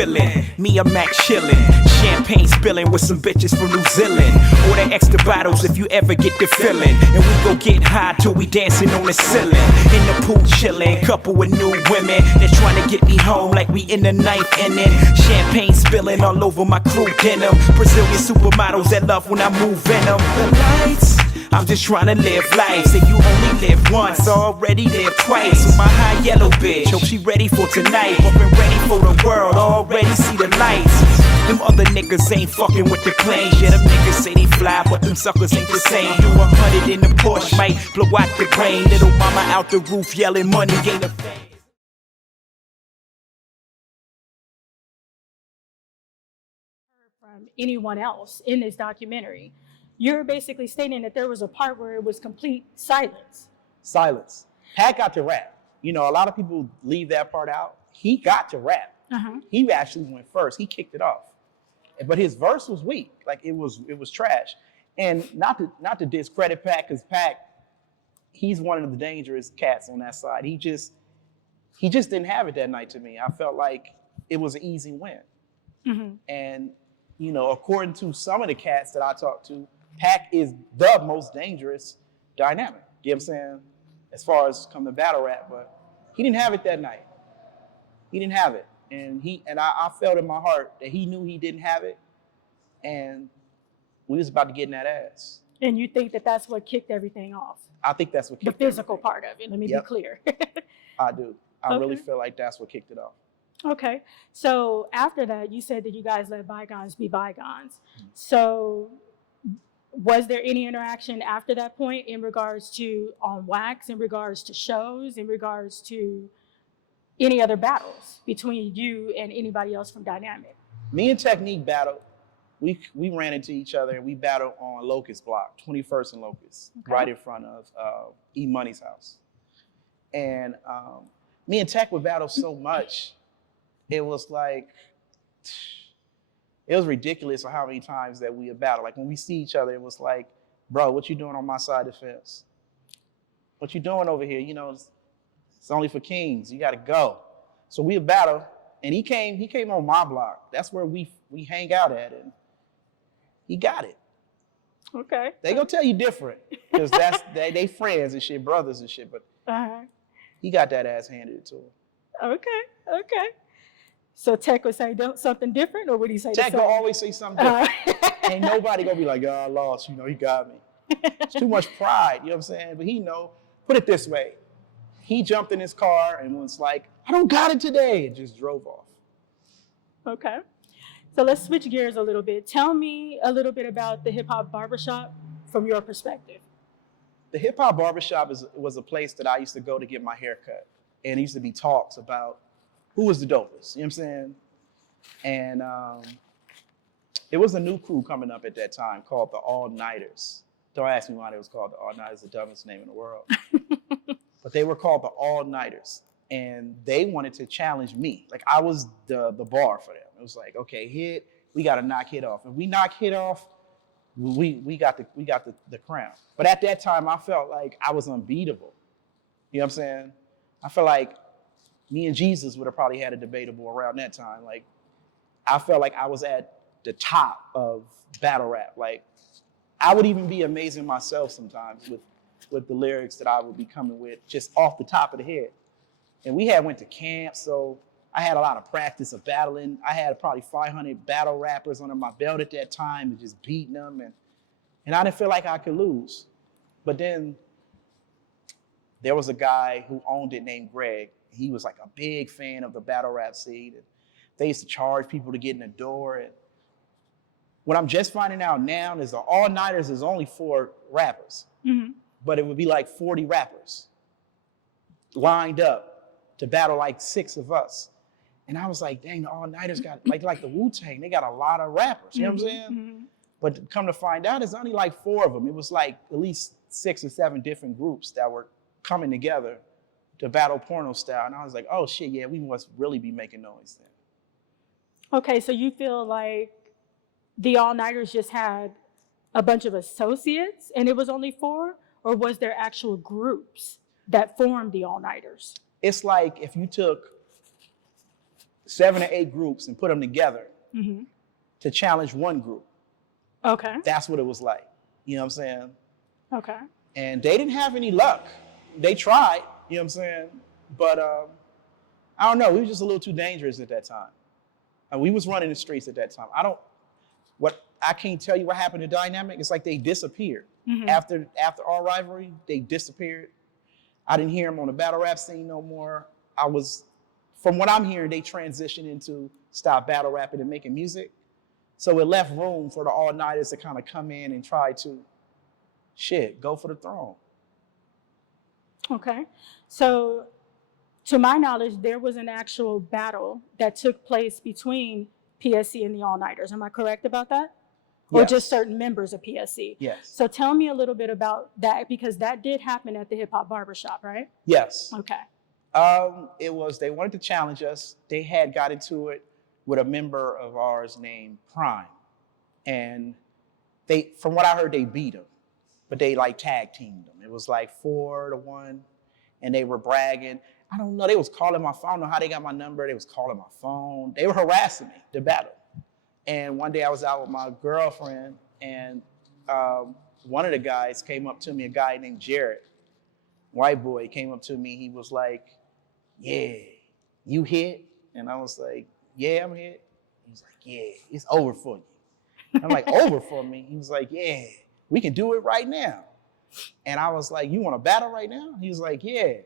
feeling. Me and Mac chillin', champagne spilling with some bitches from New Zealand. Order extra bottles if you ever get the feeling. And we go get high till we dancing on the ceiling. In the pool chillin', couple with new women. They're trying to get me home like we in the ninth inning. Champagne spilling all over my crew denim. Brazilian supermodels that love when I move in them. The lights, I'm just trying to live life. Say you only live once, already lived twice. So my high yellow bitch, hope she ready for tonight. Up and ready for the world, already see the lights. Them other niggas ain't fucking with the planes. Yeah, them niggas say they fly, but them suckers ain't the same. Do 100 in the Porsche, might blow out the brain. Little mama out the roof yelling money ain't a thing. From anyone else in this documentary, you're basically stating that there was a part where it was complete silence. Silence. Pat got to rap. You know, a lot of people leave that part out. He got to rap. He actually went first. He kicked it off. But his verse was weak. Like it was trash. And not to discredit Pat, because Pat, he's one of the dangerous cats on that side. He just didn't have it that night to me. I felt like it was an easy win. And, you know, according to some of the cats that I talked to, Pat is the most dangerous dynamic. You know what I'm saying? As far as come to battle rap, but he didn't have it that night. He didn't have it. And I felt in my heart that he knew he didn't have it, and we was about to get in that ass. And you think that that's what kicked everything off? I think that's what kicked the physical part of it. Let me be clear. I do. I really feel like that's what kicked it off. Okay. So after that, you said that you guys let bygones be bygones. So was there any interaction after that point in regards to on wax, in regards to shows, in regards to any other battles between you and anybody else from Dynamic? Me and Technique battled. We ran into each other and we battled on Locust Block, 21st and Locust, right in front of E Money's house. And me and Tech would battle so much, it was like, it was ridiculous how many times that we would battle. Like when we see each other, it was like, bro, what you doing on my side of the fence? What you doing over here? You know, it's only for kings. You got to go. So we would battle, and he came on my block. That's where we hang out at, and he got it. Okay. They gonna tell you different, because they friends and shit, brothers and shit, but he got that ass handed to him. Okay. So Tech would say something different, or would he say Tech will always say something different. Ain't nobody gonna be like, I lost, you know, he got me. It's too much pride, you know what I'm saying? But he know, put it this way, he jumped in his car and was like, I don't got it today, and just drove off. Okay. So let's switch gears a little bit. Tell me a little bit about the Hip Hop Barbershop from your perspective. The Hip Hop Barbershop was a place that I used to go to get my hair cut. And it used to be talks about who was the dopest, you know what I'm saying? And it was a new crew coming up at that time called the All-Nighters. Don't ask me why they was called the All-Nighters, the dumbest name in the world. But they were called the All-Nighters. And they wanted to challenge me. Like I was the bar for them. It was like, okay, Hit, we gotta knock Hit off. If we knock Hit off, we got the crown. But at that time, I felt like I was unbeatable. You know what I'm saying? I felt like me and Jesus would have probably had a debatable around that time. Like, I felt like I was at the top of battle rap. Like, I would even be amazing myself sometimes with the lyrics that I would be coming with just off the top of the head. And we went to camp, so I had a lot of practice of battling. I had probably 500 battle rappers under my belt at that time and just beating them. And I didn't feel like I could lose. But then there was a guy who owned it named Greg. He was like a big fan of the battle rap scene. And they used to charge people to get in the door. And what I'm just finding out now is the All-Nighters is only 4 rappers. But it would be like 40 rappers lined up to battle like 6 of us. And I was like, dang, the All-Nighters got, like the Wu-Tang, they got a lot of rappers, you know what I'm saying? But come to find out, it's only like 4 of them. It was like at least 6 or 7 different groups that were coming together to battle porno style. And I was like, oh shit, yeah, we must really be making noise then. Okay, so you feel like the All-Nighters just had a bunch of associates and it was only 4? Or was there actual groups that formed the All-Nighters? It's like if you took 7 or 8 groups and put them together to challenge one group. Okay. That's what it was like. You know what I'm saying? Okay. And they didn't have any luck. They tried, you know what I'm saying? But I don't know, we were just a little too dangerous at that time. And we was running the streets at that time. I can't tell you what happened to Dynamic. It's like they disappeared. After our rivalry, they disappeared. I didn't hear them on the battle rap scene no more. From what I'm hearing, they transitioned into stop battle rapping and making music. So it left room for the all-nighters to kind of come in and try to, go for the throne. Okay. So to my knowledge, there was an actual battle that took place between PSC and the All-Nighters. Am I correct about that? Or Yes. just certain members of PSC? Yes. So tell me a little bit about that, because that did happen at the Hip Hop Barbershop, right? Yes. Okay. They wanted to challenge us. They had got into it with a member of ours named Prime. And from what I heard, they beat him, but they like tag teamed him. It was like 4-1, and they were bragging. I don't know, they was calling my phone. I don't know how they got my number. They was calling my phone. They were harassing me to battle. And one day I was out with my girlfriend, and one of the guys came up to me, a guy named Jarrett, white boy, came up to me. He was like, yeah, you hit? And I was like, yeah, I'm hit. He was like, yeah, it's over for you. I'm like, over for me? He was like, yeah, we can do it right now. And I was like, you want to battle right now? He was like, yeah.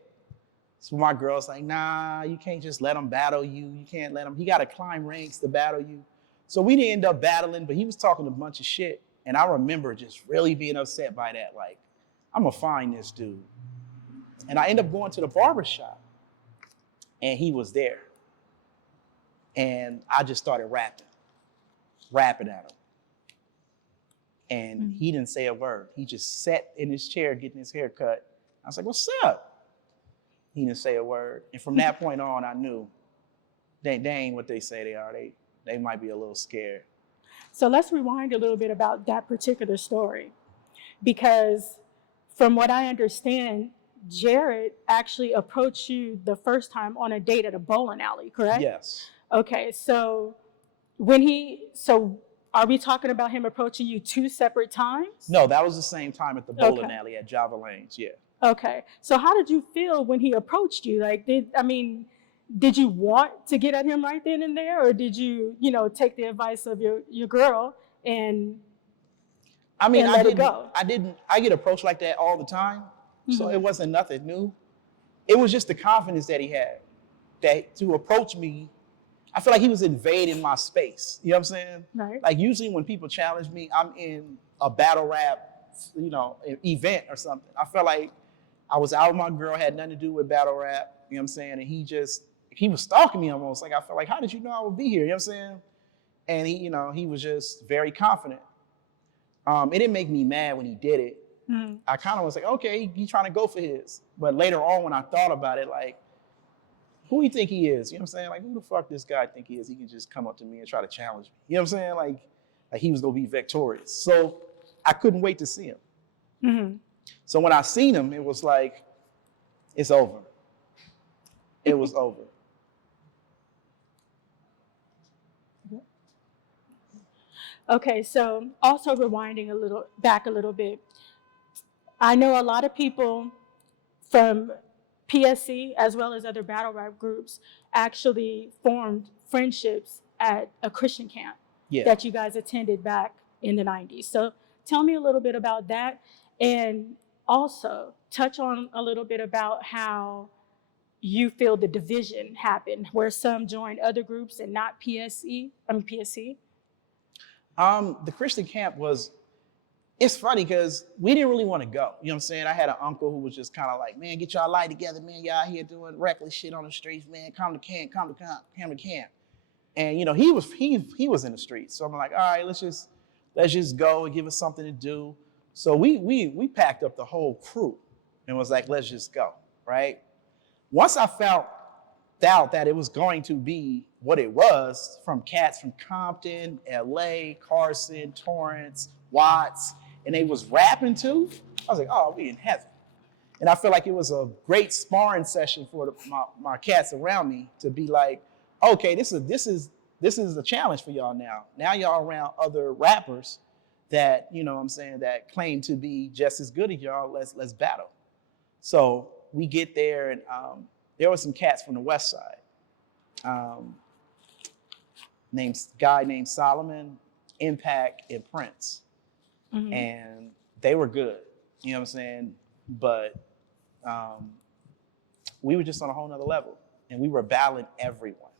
So my girl's like, nah, you can't just let him battle you. You can't let him, he got to climb ranks to battle you. So we didn't end up battling, but he was talking a bunch of shit. And I remember just really being upset by that. Like, I'm going to find this dude. And I ended up going to the barbershop, and he was there. And I just started rapping at him. And he didn't say a word. He just sat in his chair getting his hair cut. I was like, what's up? He didn't say a word. And from that point on, I knew they ain't what they say they are. They might be a little scared. So let's rewind a little bit about that particular story, because from what I understand, Jarrett actually approached you the first time on a date at a bowling alley, correct? Yes. Okay, so are we talking about him approaching you 2 separate times? No, that was the same time at the bowling alley at Java Lanes, yeah. Okay, so how did you feel when he approached you? Like, did you want to get at him right then and there, or did you, take the advice of your girl and let it go? I get approached like that all the time, so it wasn't nothing new. It was just the confidence that he had that to approach me. I feel like he was invading my space. You know what I'm saying? Right. Like usually when people challenge me, I'm in a battle rap, event or something. I felt like I was out with my girl, had nothing to do with battle rap. You know what I'm saying? And he was stalking me almost. Like I felt like, how did you know I would be here? You know what I'm saying? And he was just very confident. It didn't make me mad when he did it. I kind of was like, okay, he trying to go for his. But later on when I thought about it, like, who do you think he is? You know what I'm saying? Like, who the fuck this guy think he is? He can just come up to me and try to challenge me. You know what I'm saying? Like he was gonna be victorious. So I couldn't wait to see him. So when I seen him, it was like, it's over. It was over. Okay, so also rewinding back a little bit, I know a lot of people from PSC as well as other battle rap groups actually formed friendships at a Christian camp that you guys attended back in the 90s. So tell me a little bit about that, and also touch on a little bit about how you feel the division happened, where some joined other groups and not PSC. The Christian camp it's funny because we didn't really want to go. You know what I'm saying? I had an uncle who was just kind of like, man, get y'all life together, man. Y'all out here doing reckless shit on the streets, man. Come to camp. And he was in the streets. So I'm like, all right, let's just go and give us something to do. So we packed up the whole crew and was like, let's just go, right? Once I found out that it was going to be what it was, from cats from Compton, LA, Carson, Torrance, Watts, and they was rapping too, I was like, oh, we in heaven. And I feel like it was a great sparring session for my cats around me to be like, okay, this is a challenge for y'all now. Now y'all around other rappers that, you know what I'm saying, that claim to be just as good as y'all. Let's battle. So we get there, and there were some cats from the West Side. Guy named Solomon, Impact, and Prince. Mm-hmm. And they were good, you know what I'm saying? But we were just on a whole nother level, and we were battling everyone.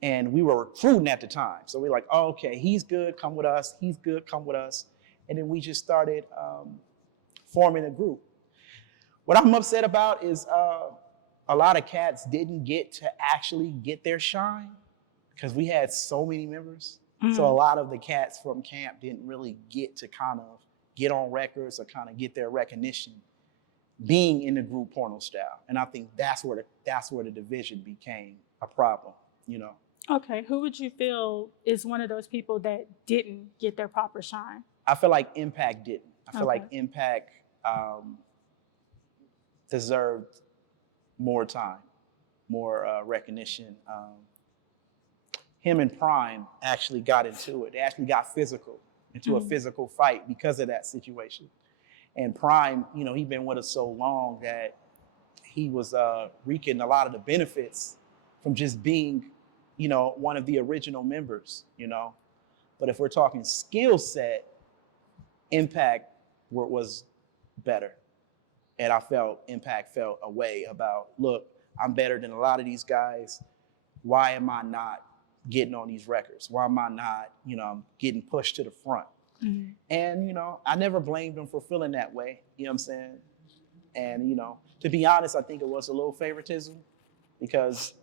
And we were recruiting at the time. So we're like, oh, okay, he's good, come with us. He's good, come with us. And then we just started forming a group. What I'm upset about is a lot of cats didn't get to actually get their shine because we had so many members. Mm-hmm. So a lot of the cats from camp didn't really get to kind of get on records or kind of get their recognition being in the group Porno Style. And I think that's where the division became a problem, you know. Okay, who would you feel is one of those people that didn't get their proper shine? I feel like Impact didn't. I feel Okay. like Impact deserved more time, more recognition. Him and Prime actually got into it. They actually got physical, into a physical fight because of that situation. And Prime, you know, he'd been with us so long that he was reaping a lot of the benefits from just being, you know, one of the original members, you know. But if we're talking skill set, Impact was better. And I felt Impact felt a way about, look, I'm better than a lot of these guys. Why am I not getting on these records? Why am I not, you know, getting pushed to the front? Mm-hmm. And, you know, I never blamed them for feeling that way. You know what I'm saying? And, you know, to be honest, I think it was a little favoritism because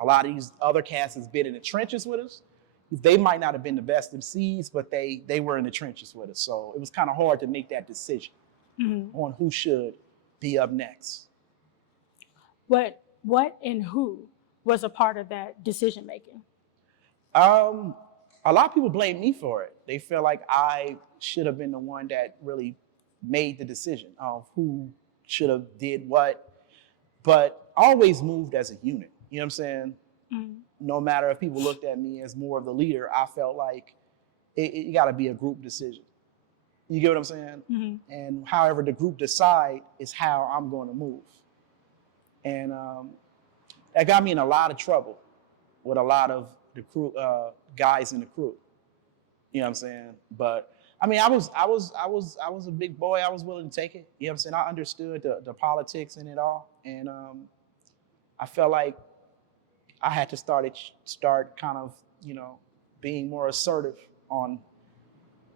a lot of these other cats has been in the trenches with us. They might not have been the best MCs, but they were in the trenches with us. So it was kind of hard to make that decision on who should be up next. What and who was a part of that decision making? A lot of people blame me for it. They feel like I should have been the one that really made the decision of who should have did what, but always moved as a unit. You know what I'm saying? Mm-hmm. No matter if people looked at me as more of the leader, I felt like it got to be a group decision. You get what I'm saying? Mm-hmm. And however the group decide is how I'm going to move. And that got me in a lot of trouble with a lot of the crew, guys in the crew. You know what I'm saying? But I mean, I was a big boy. I was willing to take it. You know what I'm saying? I understood the politics in it all, and I felt like I had to start kind of, you know, being more assertive on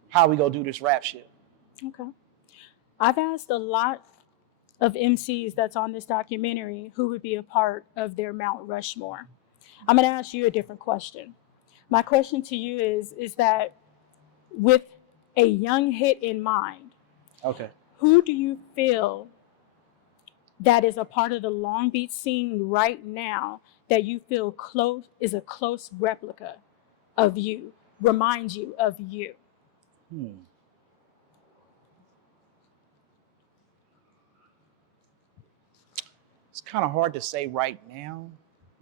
how we go do this rap shit. Okay. I've asked a lot of MCs that's on this documentary who would be a part of their Mount Rushmore. I'm going to ask you a different question. My question to you is that with a young hit in mind, okay, who do you feel that is a part of the Long Beach scene right now that you feel is a close replica of you, reminds you of you? It's kind of hard to say right now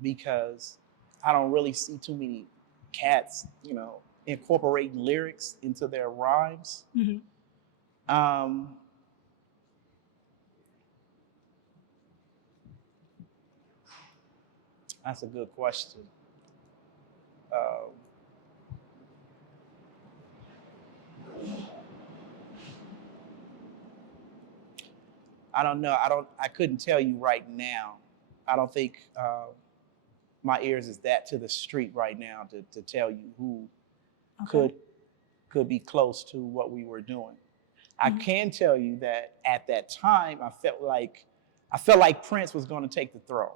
because I don't really see too many cats, you know, incorporating lyrics into their rhymes. Mm-hmm. That's a good question. I don't know. I couldn't tell you right now. I don't think my ears is that to the street right now to tell you who could be close to what we were doing. Mm-hmm. I can tell you that at that time, I felt like Prince was going to take the throne.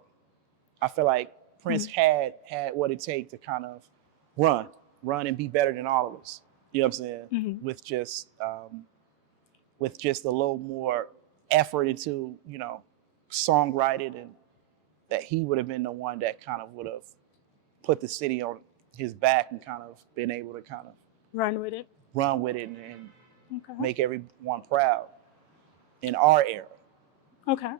I feel like Prince had what it takes to kind of run and be better than all of us. You know what I'm saying? Mm-hmm. With just a little more effort into, you know, songwriting, and that he would have been the one that kind of would have put the city on his back and kind of been able to kind of run with it and make everyone proud in our era. Okay.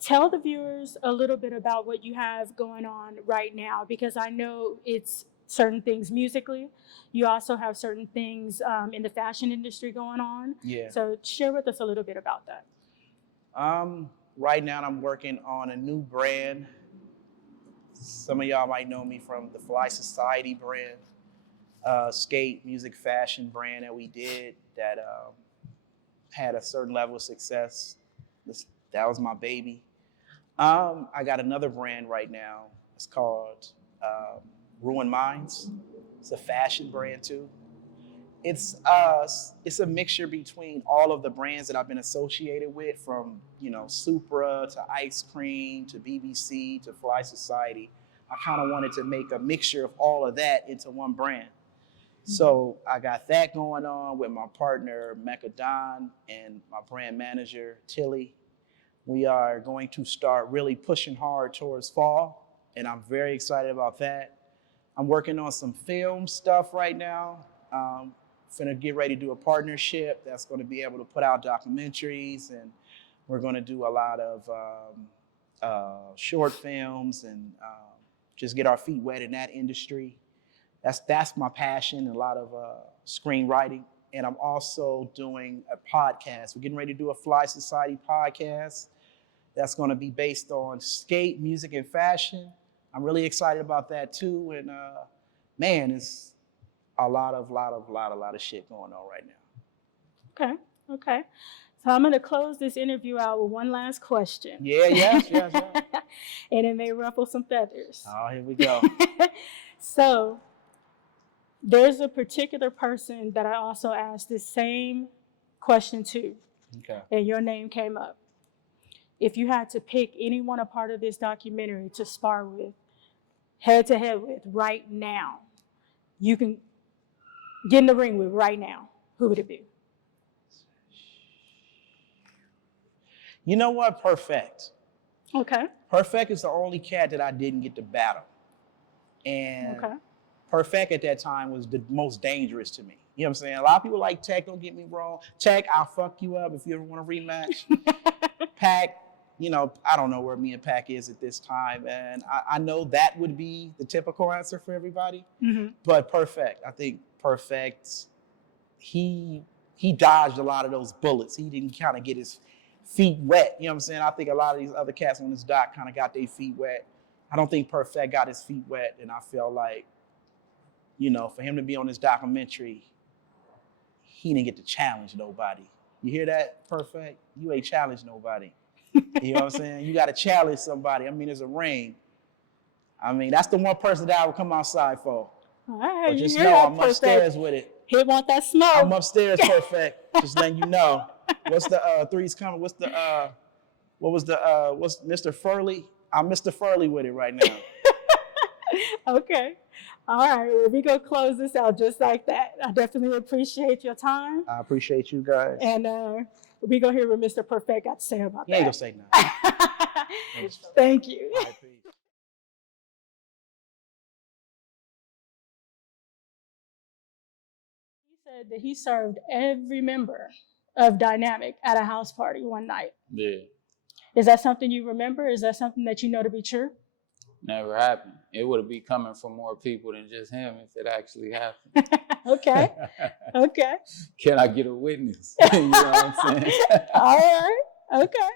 Tell the viewers a little bit about what you have going on right now, because I know it's certain things musically. You also have certain things in the fashion industry going on. Yeah. So share with us a little bit about that. Right now I'm working on a new brand. Some of y'all might know me from the Fly Society brand, skate, music, fashion brand that we did that had a certain level of success. That was my baby. I got another brand right now. It's called Ruined Minds. It's a fashion brand too. It's a mixture between all of the brands that I've been associated with, from Supra to Ice Cream to BBC to Fly Society. I kind of wanted to make a mixture of all of that into one brand. So I got that going on with my partner Mecca Don and my brand manager Tilly. We are going to start really pushing hard towards fall, and I'm very excited about that. I'm working on some film stuff right now. Finna get ready to do a partnership that's going to be able to put out documentaries, and we're going to do a lot of short films and just get our feet wet in that industry. That's my passion, a lot of screenwriting. And I'm also doing a podcast. We're getting ready to do a Fly Society podcast that's going to be based on skate, music, and fashion. I'm really excited about that too. And man, it's a lot of shit going on right now. Okay. So I'm going to close this interview out with one last question. Yes. And it may ruffle some feathers. Oh, here we go. So there's a particular person that I also asked this same question to. Okay. And your name came up. If you had to pick anyone a part of this documentary to spar with, head to head with right now, you can get in the ring with right now, who would it be? You know what? Perfect. Okay. Perfect is the only cat that I didn't get to battle. And Perfect at that time was the most dangerous to me. You know what I'm saying? A lot of people like Tech, don't get me wrong. Tech, I'll fuck you up if you ever want to rematch. Pac, I don't know where me and Pac is at this time. And I know that would be the typical answer for everybody. Mm-hmm. But Perfect, I think Perfect, he dodged a lot of those bullets. He didn't kind of get his feet wet. You know what I'm saying? I think a lot of these other cats on this doc kind of got their feet wet. I don't think Perfect got his feet wet. And I feel like, for him to be on this documentary, he didn't get to challenge nobody. You hear that, Perfect? You ain't challenged nobody. You know what I'm saying? You got to challenge somebody. I mean, there's a ring. I mean, that's the one person that I would come outside for. All right, but just know I'm upstairs with it. He want that smoke. I'm upstairs, Perfect. Just letting you know. What's the threes coming? What's Mr. Furley? I'm Mr. Furley with it right now. Okay. All right. Well, we go close this out just like that. I definitely appreciate your time. I appreciate you guys. And we go hear what Mr. Perfect got to say about that. He ain't gonna say nothing. Thank you. All right, peace. He said that he served every member of Dynamic at a house party one night. Yeah. Is that something you remember? Is that something that you know to be true? Never happened. It would be coming from more people than just him if it actually happened. Okay. Okay. Can I get a witness? You know what I'm saying? All right. Okay.